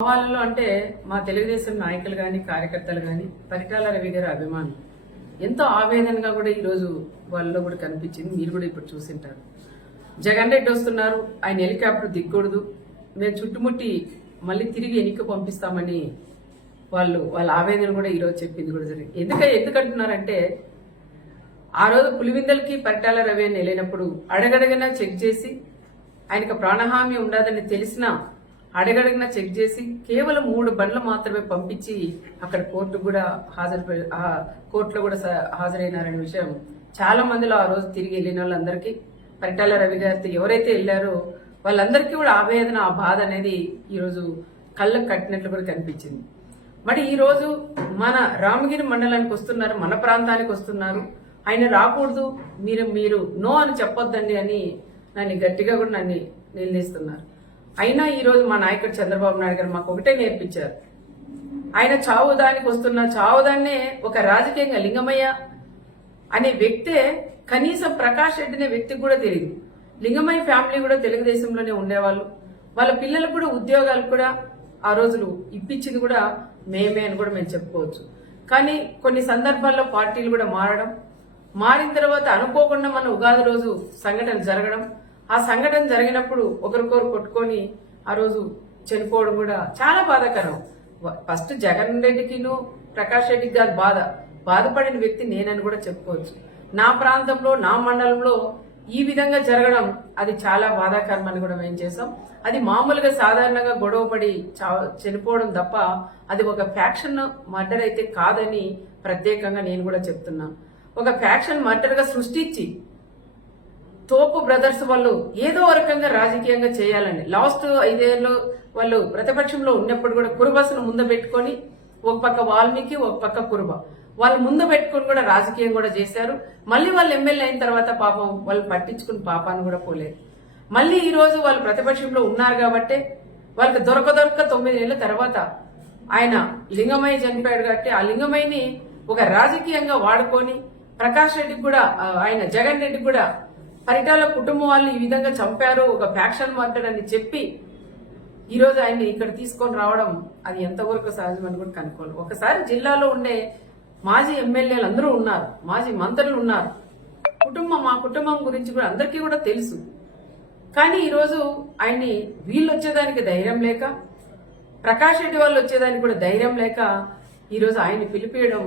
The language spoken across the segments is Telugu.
వాళ్ళలో అంటే మా తెలుగుదేశం నాయకులు కానీ కార్యకర్తలు కానీ పరిటాల రవి గారి అభిమానులు ఎంతో ఆవేదనగా కూడా ఈరోజు వాళ్ళలో కూడా కనిపించింది. మీరు కూడా ఇప్పుడు చూసింటారు జగన్ రెడ్డి వస్తున్నారు. ఆయన హెలికాప్టర్ దిగకూడదు. మేము చుట్టుముట్టి మళ్ళీ తిరిగి ఎన్నిక పంపిస్తామని వాళ్ళు వాళ్ళ ఆవేదన కూడా ఈరోజు చెప్పింది కూడా జరిగింది. ఎందుక ఎందుకంటున్నారంటే ఆ రోజు పులివిందలకి పరిటాల రవి అని వెళ్ళినప్పుడు అడగడగన చెక్ చేసి ఆయనకు ప్రాణహామి ఉండదని తెలిసినా అడగడగన చెక్ చేసి కేవలం మూడు బండ్లు మాత్రమే పంపించి అక్కడ కోర్టు కూడా హాజరు ఆ కోర్టులో కూడా స- హాజరైనారనే విషయం చాలా మందిలో ఆ రోజు తిరిగి వెళ్ళిన వాళ్ళందరికీ. పరిటాల రవి గారితో ఎవరైతే వెళ్ళారో వాళ్ళందరికీ కూడా ఆవేదన ఆ బాధ అనేది ఈరోజు కళ్ళకు కట్టినట్లు కూడా కనిపించింది. మరి ఈరోజు మన రామగిరి మండలానికి వస్తున్నారు మన ప్రాంతానికి వస్తున్నారు. ఆయన రాకూడదు మీరు మీరు నో అని చెప్పొద్దండి అని నన్ను గట్టిగా కూడా నన్ను నిలదీస్తున్నారు అయినా ఈ రోజు మా నాయకుడు చంద్రబాబు నాయుడు గారు మాకు ఒకటే నేర్పించారు. ఆయన చావుదానికి వస్తున్న చావుదాన్నే ఒక రాజకీయంగా లింగమయ్య అనే వ్యక్తే కనీసం ప్రకాష్ రెడ్డి అనే వ్యక్తికి కూడా తెలియదు. లింగమయ్య ఫ్యామిలీ కూడా తెలుగుదేశంలోనే ఉండేవాళ్ళు. వాళ్ళ పిల్లలకు కూడా ఉద్యోగాలు కూడా ఆ రోజులు ఇప్పించింది కూడా మేమే అని కూడా మేము చెప్పుకోవచ్చు. కానీ కొన్ని సందర్భాల్లో పార్టీలు కూడా మారడం మారిన తర్వాత అనుకోకుండా మన ఉగాది రోజు సంఘటన జరగడం ఆ సంఘటన జరిగినప్పుడు ఒకరికొకరు కొట్టుకొని ఆ రోజు చనిపోవడం కూడా చాలా బాధాకరం. ఫస్ట్ జగన్ రెడ్డికిను ప్రకాష్ రెడ్డికి కాదు బాధ. బాధపడిన వ్యక్తి నేనని కూడా చెప్పుకోవచ్చు. నా ప్రాంతంలో నా మండలంలో ఈ విధంగా జరగడం అది చాలా బాధాకరం అని కూడా మేము చేసాం అది మామూలుగా సాధారణంగా గొడవపడి చా- చనిపోవడం తప్ప అది ఒక ఫ్యాక్షన్ మర్డర్ అయితే కాదని ప్రత్యేకంగా నేను కూడా చెప్తున్నాను ఒక ఫ్యాక్షన్ మర్డర్గా సృష్టించి తోపు బ్రదర్స్ వాళ్ళు ఏదో రకంగా రాజకీయంగా చేయాలని లాస్ట్ ఐదేళ్ళు వాళ్ళు ప్రతిపక్షంలో ఉన్నప్పుడు కూడా కురుబస్సును ముందు పెట్టుకొని ఒక పక్క వాల్మీకి ఒక పక్క కురుబ. వాళ్ళు ముందు పెట్టుకుని కూడా రాజకీయం కూడా చేశారు. మళ్ళీ వాళ్ళు ఎమ్మెల్యే అయిన తర్వాత పాపం వాళ్ళు పట్టించుకుని పాపాన్ని కూడా పోలేదు. మళ్ళీ ఈ రోజు వాళ్ళు ప్రతిపక్షంలో ఉన్నారు కాబట్టే వాళ్ళకి దొరక దొరక తొమ్మిది తర్వాత ఆయన లింగమయ్య చనిపోయాడు కాబట్టి ఆ లింగమయ్యని ఒక రాజకీయంగా వాడుకొని ప్రకాష్ రెడ్డికి కూడా ఆయన జగన్ రెడ్డికి కూడా పరిటాల కుటుంబం వాళ్ళు ఈ విధంగా చంపారు ఒక ఫ్యాక్షన్ మర్డర్ అని చెప్పి ఈరోజు ఆయన్ని ఇక్కడ తీసుకొని రావడం అది ఎంతవరకు సహజం అని కూడా కనుక్కోవాలి. ఒకసారి జిల్లాలో ఉండే మాజీ ఎమ్మెల్యేలు అందరూ ఉన్నారు మాజీ మంత్రులు ఉన్నారు. కుటుంబం మా కుటుంబం గురించి కూడా అందరికీ కూడా తెలుసు. కానీ ఈరోజు ఆయన్ని వీళ్ళు వచ్చేదానికి ధైర్యం లేక ప్రకాష్ రెడ్డి వాళ్ళు వచ్చేదానికి కూడా ధైర్యం లేక ఈరోజు ఆయన్ని పిలిపియడం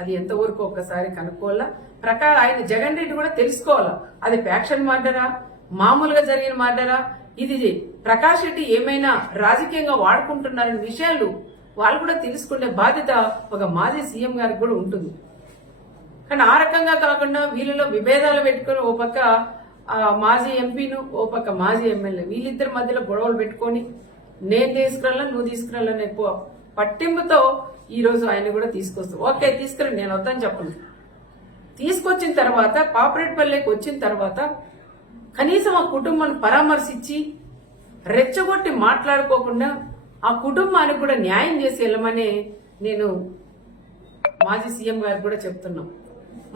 అది ఎంతవరకు ఒక్కసారి కనుక్కోవాలా? ప్రకా ఆయన జగన్ రెడ్డి కూడా తెలుసుకోవాలా? అది ఫ్యాక్షన్ మాటరా మామూలుగా జరిగిన మాటరా ఇది ప్రకాష్ రెడ్డి ఏమైనా రాజకీయంగా వాడుకుంటున్నారనే విషయాలు వాళ్ళు కూడా తెలుసుకునే బాధ్యత ఒక మాజీ సీఎం గారికి కూడా ఉంటుంది. కానీ ఆ రకంగా కాకుండా వీళ్ళలో విభేదాలు పెట్టుకొని ఓ పక్క మాజీ ఎంపీను ఓ పక్క మాజీ ఎమ్మెల్యే వీళ్ళిద్దరి మధ్యలో గొడవలు పెట్టుకొని నేను తీసుకురాలా నువ్వు తీసుకురాలని ఎక్కువ పట్టింపుతో ఈ రోజు ఆయన కూడా తీసుకొస్తాం. ఓకే తీసుకురండి నేను వద్దని చెప్పండి తీసుకొచ్చిన తర్వాత పాపరేట్పల్లికి వచ్చిన తర్వాత కనీసం ఆ కుటుంబాన్ని పరామర్శించి రెచ్చగొట్టి మాట్లాడుకోకుండా ఆ కుటుంబానికి కూడా న్యాయం చేసి వెళ్ళమని నేను మాజీ సీఎం గారికి కూడా చెప్తున్నాం.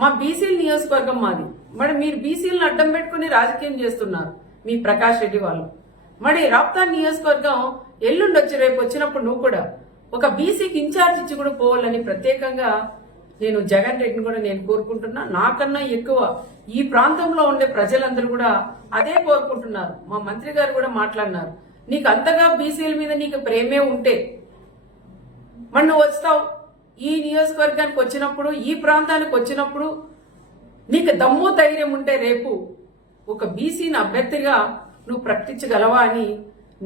మా బీసీల నియోజకవర్గం మాది. మరి మీరు బీసీలను అడ్డం పెట్టుకుని రాజకీయం చేస్తున్నారు మీ ప్రకాష్ రెడ్డి వాళ్ళు. మరి రాప్తా నియోజకవర్గం ఎల్లుండి వచ్చి రేపు వచ్చినప్పుడు నువ్వు కూడా ఒక బీసీకి ఇన్ఛార్జ్ ఇచ్చి కూడా పోవాలని ప్రత్యేకంగా నేను జగన్ రెడ్డిని కూడా నేను కోరుకుంటున్నా. నాకన్నా ఎక్కువ ఈ ప్రాంతంలో ఉండే ప్రజలందరూ కూడా అదే కోరుకుంటున్నారు. మా మంత్రి గారు కూడా మాట్లాడినారు. నీకు అంతగా బీసీల మీద నీకు ప్రేమే ఉంటే మరి నువ్వు వస్తావు. ఈ నియోజకవర్గానికి వచ్చినప్పుడు ఈ ప్రాంతానికి వచ్చినప్పుడు నీకు దమ్ము ధైర్యం ఉంటే రేపు ఒక బీసీని అభ్యర్థిగా నువ్వు ప్రకటించగలవా అని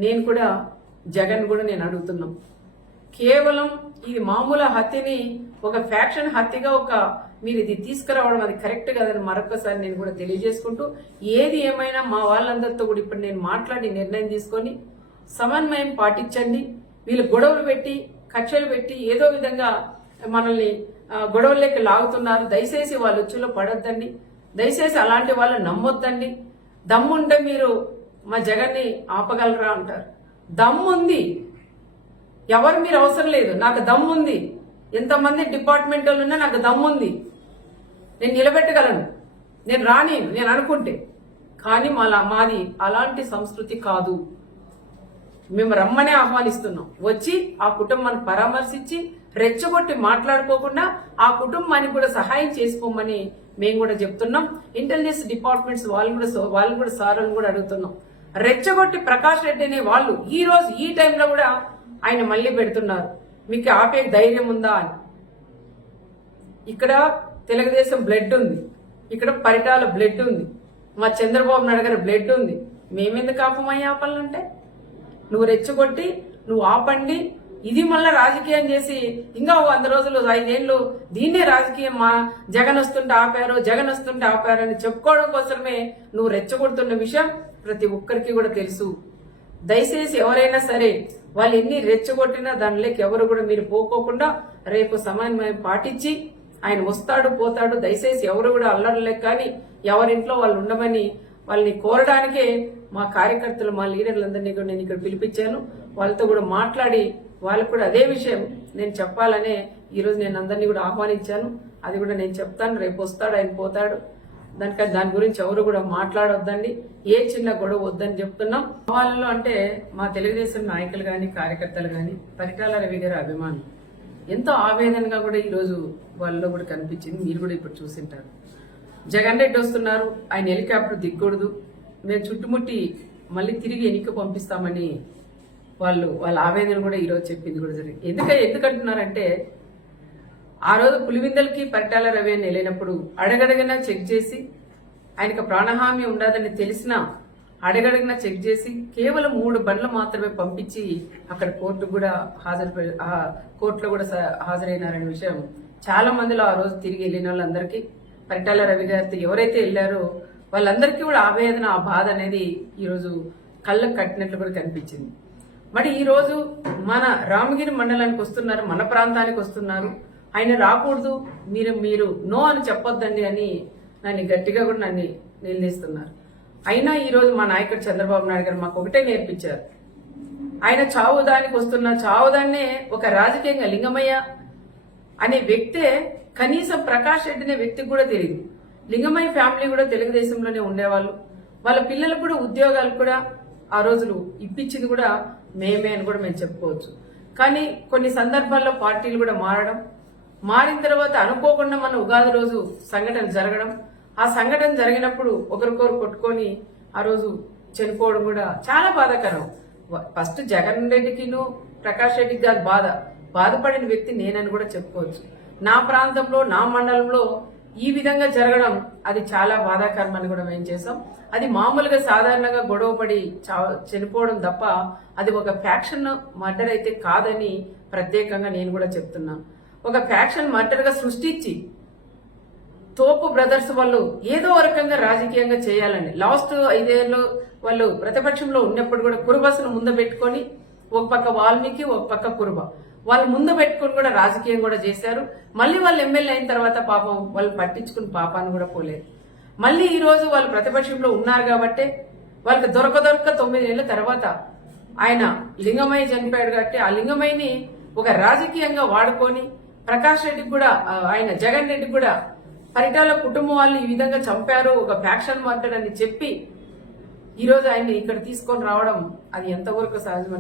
నేను కూడా జగన్ కూడా నేను అడుగుతున్నాం. కేవలం ఇది మామూలు హత్యని ఒక ఫ్యాక్షన్ హత్యగా ఒక మీరు ఇది తీసుకురావడం అది కరెక్ట్ కాదని మరొకసారి నేను కూడా తెలియజేసుకుంటూ ఏది ఏమైనా మా వాళ్ళందరితో కూడా ఇప్పుడు నేను మాట్లాడి నిర్ణయం తీసుకొని సమన్వయం పాటించండి. వీళ్ళు గొడవలు పెట్టి కక్షలు పెట్టి ఏదో విధంగా మనల్ని గొడవల్లోకి లాగుతున్నారు. దయచేసి వాళ్ళు ఉచ్చులో పడొద్దండి. దయచేసి అలాంటి వాళ్ళు నమ్మొద్దండి. దమ్ముంటే మీరు మా జగన్ని ఆపగలరా అంటారు. దమ్ముంది ఎవరు మీరు అవసరం లేదు. నాకు దమ్ముంది ఎంతమంది డిపార్ట్మెంట్ వాళ్ళు ఉన్నా నాకు దమ్ముంది నేను నిలబెట్టగలను. నేను రాని నేను అనుకుంటే. కానీ మళ్ళా మాది అలాంటి సంస్కృతి కాదు. మేము రమ్మనే ఆహ్వానిస్తున్నాం. వచ్చి ఆ కుటుంబాన్ని పరామర్శించి రెచ్చగొట్టి మాట్లాడుకోకుండా ఆ కుటుంబానికి కూడా సహాయం చేసుకోమని మేము కూడా చెప్తున్నాం. ఇంటెలిజెన్స్ డిపార్ట్మెంట్స్ వాళ్ళు కూడా వాళ్ళు కూడా సార్లు కూడా అడుగుతున్నాం. రెచ్చగొట్టి ప్రకాష్ రెడ్డి అనే వాళ్ళు ఈ రోజు ఈ టైంలో కూడా ఆయన మళ్ళీ పెడుతున్నారు. మీకు ఆపే ధైర్యం ఉందా అని. ఇక్కడ తెలుగుదేశం బ్లడ్ ఉంది. ఇక్కడ పరిటాల బ్లడ్ ఉంది. మా చంద్రబాబు నాయుడు గారి బ్లడ్ ఉంది. మేమెందుకు ఆపమయ్యే ఆపాలంటే నువ్వు రెచ్చగొట్టి నువ్వు ఆపండి. ఇది మళ్ళీ రాజకీయం చేసి ఇంకా వంద రోజులు ఐదేళ్ళు దీన్నే రాజకీయం మా జగన్ వస్తుంటే ఆపారు జగన్ వస్తుంటే ఆపారు అని చెప్పుకోవడం కోసమే నువ్వు రెచ్చగొడుతున్న విషయం ప్రతి ఒక్కరికి కూడా తెలుసు. దయచేసి ఎవరైనా సరే వాళ్ళు ఎన్ని రెచ్చగొట్టినా దానిలోకి ఎవరు కూడా మీరు పోకోకుండా రేపు సమన్వయం పాటించి ఆయన వస్తాడు పోతాడు దయచేసి ఎవరు కూడా అల్లర్లే కానీ ఎవరింట్లో వాళ్ళు ఉండమని వాళ్ళని కోరడానికే మా కార్యకర్తలు మా లీడర్లందరినీ కూడా నేను ఇక్కడ పిలిపించాను. వాళ్ళతో కూడా మాట్లాడి వాళ్ళకు కూడా అదే విషయం నేను చెప్పాలనే ఈరోజు నేను అందరినీ కూడా ఆహ్వానించాను. అది కూడా నేను చెప్తాను. రేపు వస్తాడు ఆయన పోతాడు. దానిక దాని గురించి ఎవరు కూడా మాట్లాడొద్దండి. ఏ చిన్న గొడవ వద్దని చెప్తున్నాం. వాళ్ళలో అంటే మా తెలుగుదేశం నాయకులు గాని కార్యకర్తలు గాని పరిటాల రవి గారి అభిమానులు ఎంతో ఆవేదనగా కూడా ఈరోజు వాళ్ళలో కూడా కనిపించింది. మీరు కూడా ఇప్పుడు చూసింటారు. జగన్ రెడ్డి వస్తున్నారు. ఆయన హెలికాప్టర్ దిగకూడదు. మేము చుట్టుముట్టి మళ్ళీ తిరిగి ఎన్నిక పంపిస్తామని వాళ్ళు వాళ్ళ ఆవేదన కూడా ఈరోజు చెప్పింది కూడా జరిగింది. ఎందుకంటే ఎందుకంటున్నారంటే ఆ రోజు పులివిందలకి పరిటాల రవి అని వెళ్ళినప్పుడు అడగడగనా చెక్ చేసి ఆయనకు ప్రాణహామీ ఉండదని తెలిసినా అడగడగనా చెక్ చేసి కేవలం మూడు బండ్లు మాత్రమే పంపించి అక్కడ కోర్టు కూడా హాజరు ఆ కోర్టులో కూడా స- హాజరైనారనే విషయం చాలా మందిలో ఆ రోజు తిరిగి వెళ్ళిన వాళ్ళందరికీ. పరిటాల రవి గారితో ఎవరైతే వెళ్ళారో వాళ్ళందరికీ కూడా ఆవేదన ఆ బాధ అనేది ఈరోజు కళ్ళకు కట్టినట్లు కూడా కనిపించింది. మరి ఈరోజు మన రామగిరి మండలానికి వస్తున్నారు మన ప్రాంతానికి వస్తున్నారు. ఆయన రాకూడదు మీరు మీరు నో అని చెప్పొద్దండి అని నన్ను గట్టిగా కూడా నన్ను నిలదీస్తున్నారు అయినా ఈ రోజు మా నాయకుడు చంద్రబాబు నాయుడు గారు మాకు ఒకటే నేర్పించారు. ఆయన చావుదానికి వస్తున్న చావుదాన్నే ఒక రాజకీయంగా లింగమయ్య అనే వ్యక్తే కనీసం ప్రకాష్ రెడ్డి అనే వ్యక్తికి కూడా తెలియదు. లింగమయ్య ఫ్యామిలీ కూడా తెలుగుదేశంలోనే ఉండేవాళ్ళు. వాళ్ళ పిల్లలకు కూడా ఉద్యోగాలు కూడా ఆ రోజులు ఇప్పించింది కూడా మేమే అని కూడా మేము చెప్పుకోవచ్చు. కానీ కొన్ని సందర్భాల్లో పార్టీలు కూడా మారడం మారిన తర్వాత అనుకోకుండా మన ఉగాది రోజు సంఘటన జరగడం ఆ సంఘటన జరిగినప్పుడు ఒకరికొకరు కొట్టుకొని ఆ రోజు చనిపోవడం కూడా చాలా బాధాకరం. ఫస్ట్ జగన్ రెడ్డికిను ప్రకాష్ రెడ్డికి కాదు బాధ. బాధపడిన వ్యక్తి నేనని కూడా చెప్పుకోవచ్చు. నా ప్రాంతంలో నా మండలంలో ఈ విధంగా జరగడం అది చాలా బాధాకరం అని కూడా మేము చేసాం అది మామూలుగా సాధారణంగా గొడవపడి చా- చనిపోవడం తప్ప అది ఒక ఫ్యాక్షన్ మర్డర్ అయితే కాదని ప్రత్యేకంగా నేను కూడా చెప్తున్నాను ఒక ఫ్యాక్షన్ మర్డర్గా సృష్టించి తోపు బ్రదర్స్ వాళ్ళు ఏదో రకంగా రాజకీయంగా చేయాలండి లాస్ట్ ఐదేళ్ళు వాళ్ళు ప్రతిపక్షంలో ఉన్నప్పుడు కూడా కురుబస్ను ముందు పెట్టుకొని ఒక పక్క వాల్మీకి ఒక పక్క కురుబ. వాళ్ళు ముందు పెట్టుకుని కూడా రాజకీయం కూడా చేశారు. మళ్ళీ వాళ్ళు ఎమ్మెల్యే అయిన తర్వాత పాపం వాళ్ళు పట్టించుకుని పాపాన్ని కూడా పోలేదు. మళ్ళీ ఈ రోజు వాళ్ళు ప్రతిపక్షంలో ఉన్నారు కాబట్టే వాళ్ళకి దొరక దొరక తొమ్మిది ఏళ్ళ తర్వాత ఆయన లింగమయ్య చనిపోయాడు కాబట్టి ఆ లింగమయ్యని ఒక రాజకీయంగా వాడుకొని ప్రకాష్ రెడ్డికి కూడా ఆయన జగన్ రెడ్డికి కూడా పరిటాల కుటుంబం వాళ్ళు ఈ విధంగా చంపారు ఒక ఫ్యాక్షన్ మర్డర్ అని చెప్పి ఈరోజు ఆయన్ని ఇక్కడ తీసుకొని రావడం అది ఎంతవరకు సహజం